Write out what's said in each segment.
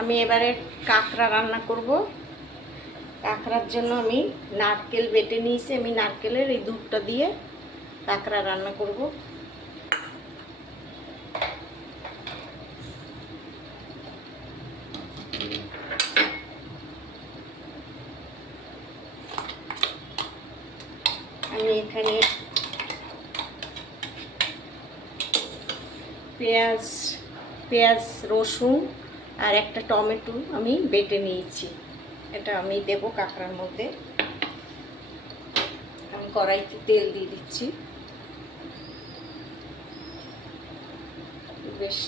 আমি এবারে কাঁকড়া রান্না করব। কাঁকড়ার জন্য আমি নারকেল বেটে নিয়েছি। আমি নারকেলের এই দুধটা দিয়ে কাঁকড়া রান্না করব। আমি এখানে পেঁয়াজ রসুন আর একটা টমেটো আমি বেটে নিয়েছি। এটা আমি দেব কাঁকড়ার মধ্যে। আমি কড়াইতে তেল দিয়ে দিচ্ছি। বেশ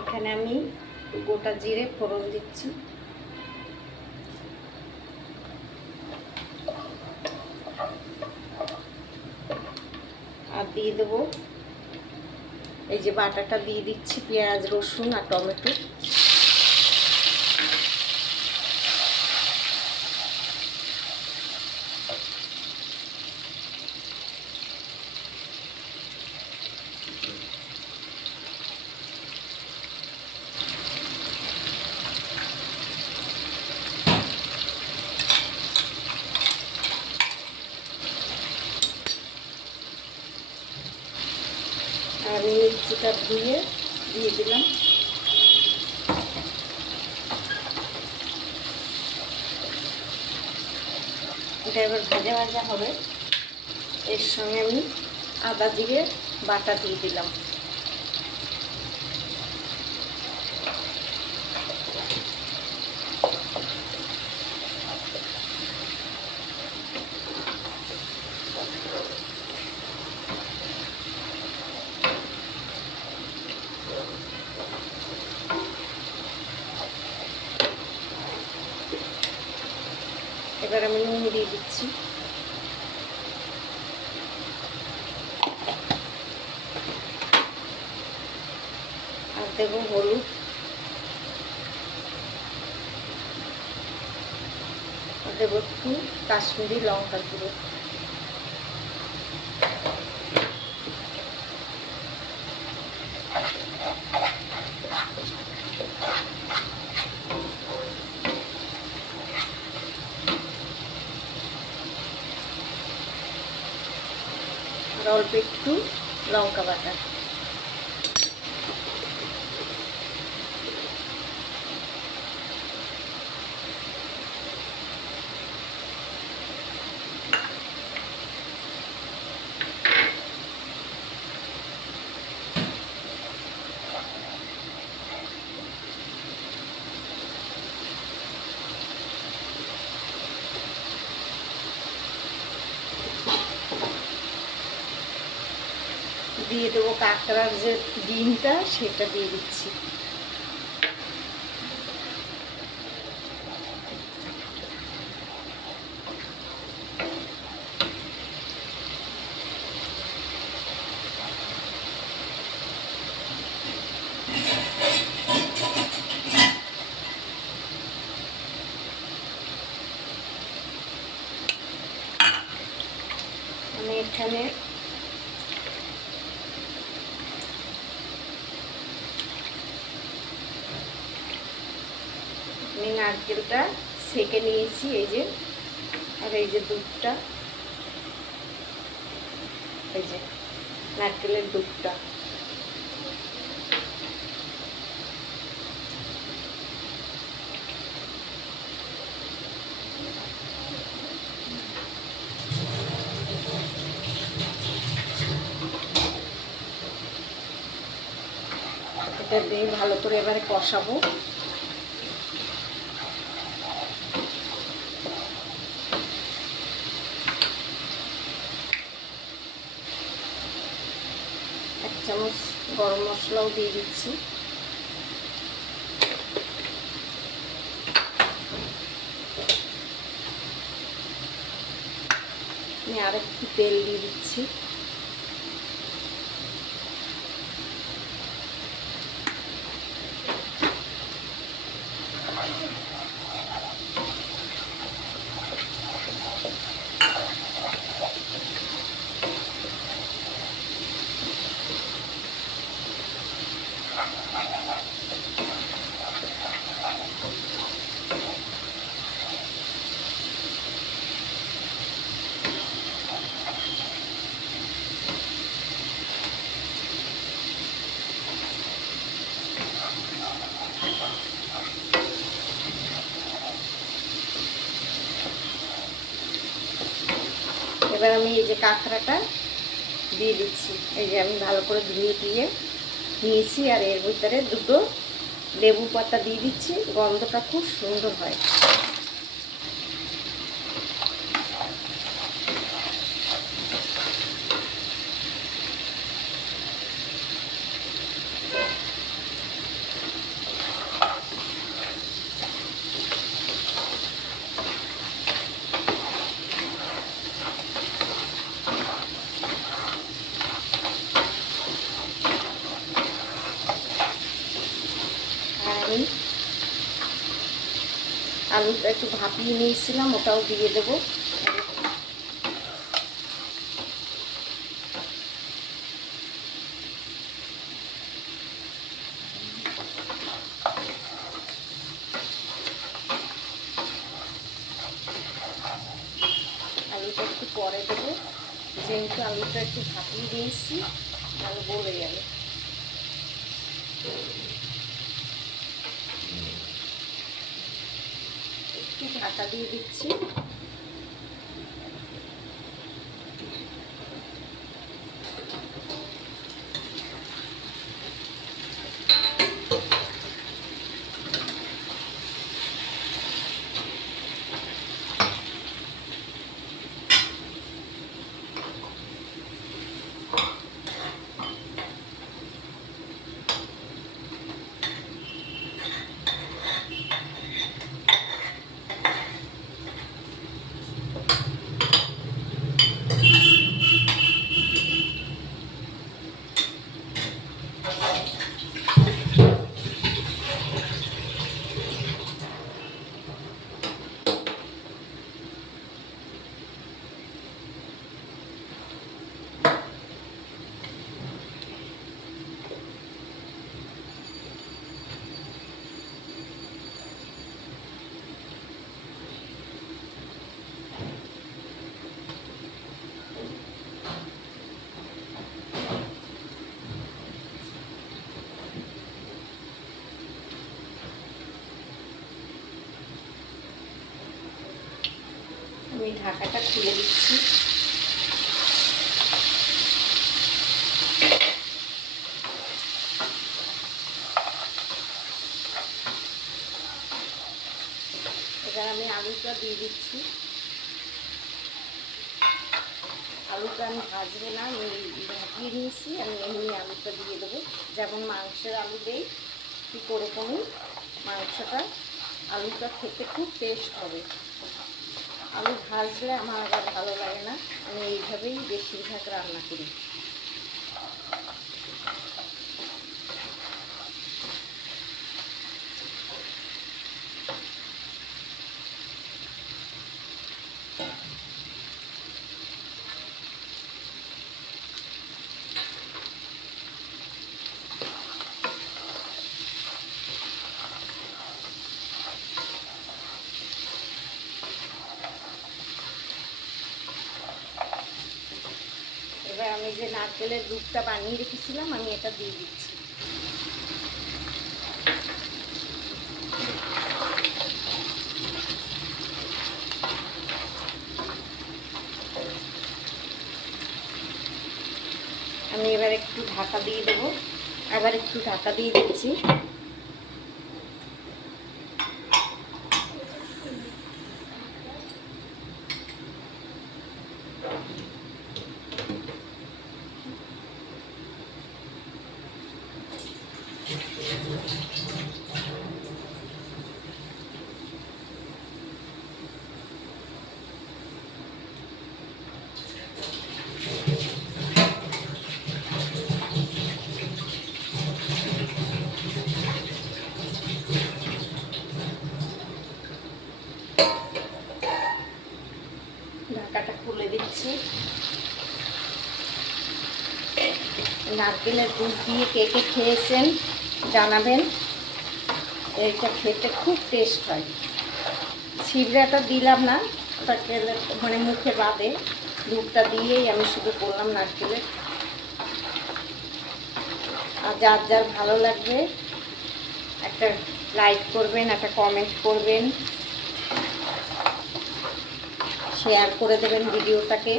এখানে আমি গোটা জিরে ফোড়ন দিচ্ছি। আর দিয়ে দেবো এই যে বাটাটা দিয়ে দিচ্ছি, পেঁয়াজ রসুন আর টমেটো। আর মির্চিটা ধুয়ে দিয়ে দিলাম। এটা এবার ভাজা ভাজা হবে। এর সঙ্গে আমি আদা জিরে বাটা দিয়ে দিলাম। এবার আমি নুন দিয়ে দিচ্ছি। আর দেবো হলুদ। আর দেবো একটু কাশ্মীরি লঙ্কার গুঁড়ো। আর অল্প একটু লঙ্কা বাটা। দিয়ে দেবো কাঁকড়ার যে ডিমটা, সেটা দিয়ে দিচ্ছি। আমি এখানে আমি নারকেলটা সেঁকে নিয়েছি, এই যে। আর এই যে দুধটা, এই যে নারকেলের দুধটা। এটা দিয়ে ভালো করে এবারে কষাবো। এক চামচ গরম মশলাও দিয়ে দিচ্ছি। আমি আরেকটু তেল দিয়ে দিচ্ছি। এবার আমি এই যে কাঁকড়াটা দিয়ে দিচ্ছি। এই যে আমি ভালো করে ধুয়ে দিয়ে নিয়েছি, আর এর ভিতরে দুটো লেবু পাতা দিয়ে দিচ্ছি, গন্ধটা খুব সুন্দর হয়। আমি আলুটা একটু ভাপিয়ে নিয়েছিলাম, ওটাও দিয়ে দেবো। আলুটা একটু পরে দেবো, যেহেতু আলুটা একটু ভাপিয়ে দিয়েছি, আলু গলে যাবে। একটু ঢাকা দিয়ে দিচ্ছি। আমি ঢাকাটা খুলে দিচ্ছি। এবার আমি আলুটা দিয়ে দিচ্ছি। আলুটা আমি ভাজবো না, আমি ভাজিয়ে নিয়েছি, আমি এমনি আলুটা দিয়ে দেবো। যেমন মাংসের আলু দেই ঠিক ওরকমই মাংসটা, আলুটা খেতে খুব টেস্ট হবে। আলু ভাজলে আমার আবার ভালো লাগে না, আমি এইভাবেই বেশিরভাগ রান্না করি। এবার আমি যে নারকেলের দুধটা বানিয়ে রেখেছিলাম, আমি এটা দিয়ে দিচ্ছি। আমি এবার একটু ঢাকা দিয়ে দেবো, আবার একটু ঢাকা দিয়ে দিচ্ছি। ঢাকাটা খুলে দিচ্ছি। নারকেলের দুধ দিয়ে কে কে খেয়েছেন জানাবেন। এইটা খেতে খুব টেস্ট হয়। ছিবড়াটা দিলাম না, ওটাকে মানে মুখে বাদে দুধটা দিয়েই আমি শুধু করলাম নারকেলের। আর যার যার ভালো লাগবে একটা লাইক করবেন, একটা কমেন্ট করবেন, শেয়ার করে দেবেন ভিডিওটাকে।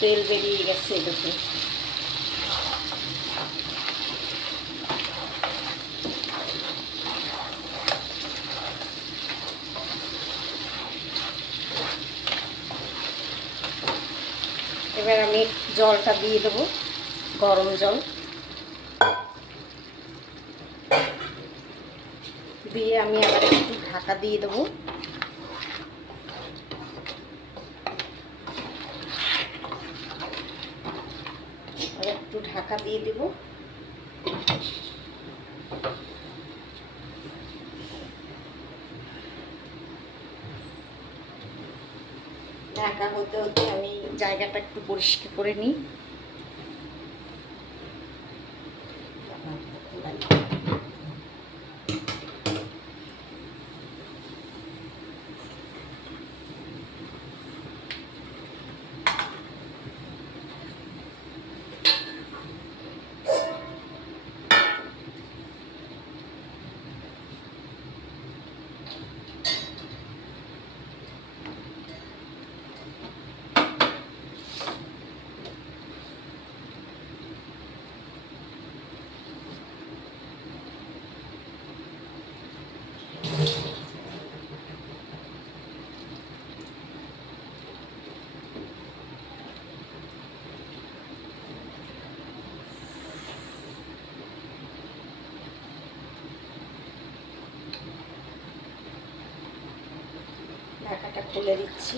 তেল বেরিয়ে গেছে এটাতে। এবার আমি জলটা দিয়ে দেবো, গরম জল দিয়ে আমি আবার একটু ঢাকা দিয়ে দেবো। আর একটু ঢাকা দিয়ে দেব। ঢাকা হতে হতে আমি জায়গাটা একটু পরিষ্কার করে নিই। ঢাকাটা খুলে দিচ্ছি।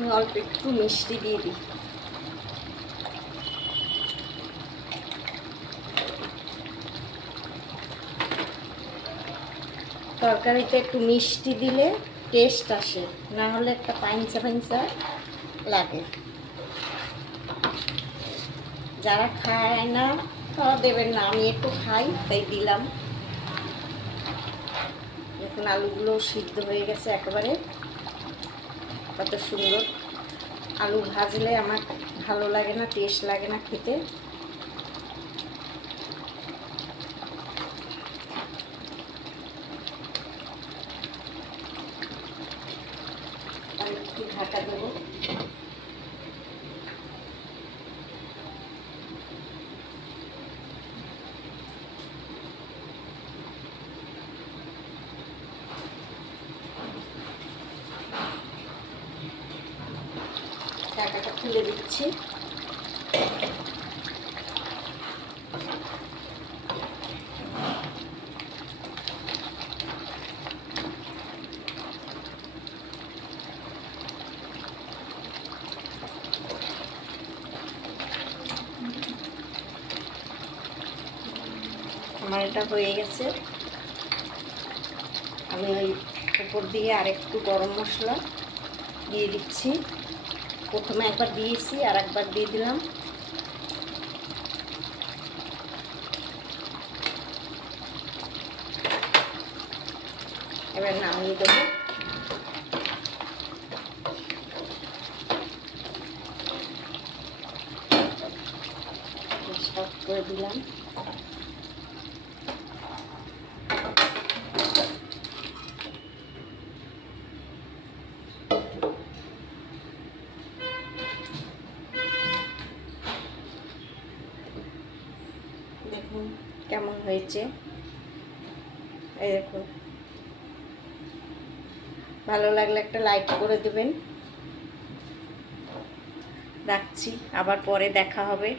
আমি অল্প একটু মিষ্টি দিয়ে দিই। তরকারিতে একটু মিষ্টি দিলে টেস্ট আসে, না হলে একটা পাইনচা পাইনচা লাগে। যারা খায় না তারা দেবেন না, আমি একটু খাই তাই দিলাম। এখন আলুগুলো সিদ্ধ হয়ে গেছে একেবারে, কত সুন্দর। আলু ভাজলে আমার ভালো লাগে না, টেস্ট লাগে না খেতে। আমি একটু ঢাকা দেবো। ঢাকাটা খুলে দিচ্ছি। আমার এটা হয়ে গেছে। আমি ওই উপর দিয়ে আরেকটু গরম মশলা দিয়ে দিচ্ছি। প্রথমে একবার দিয়েছি আর একবার দিয়ে দিলাম। এবার নামিয়ে দেবো। স্টপ করে দিলাম। কেমন হয়েছে। এই দেখুন, ভালো লাগলে একটা লাইক করে দেবেন। রাখছি, আবার পরে দেখা হবে।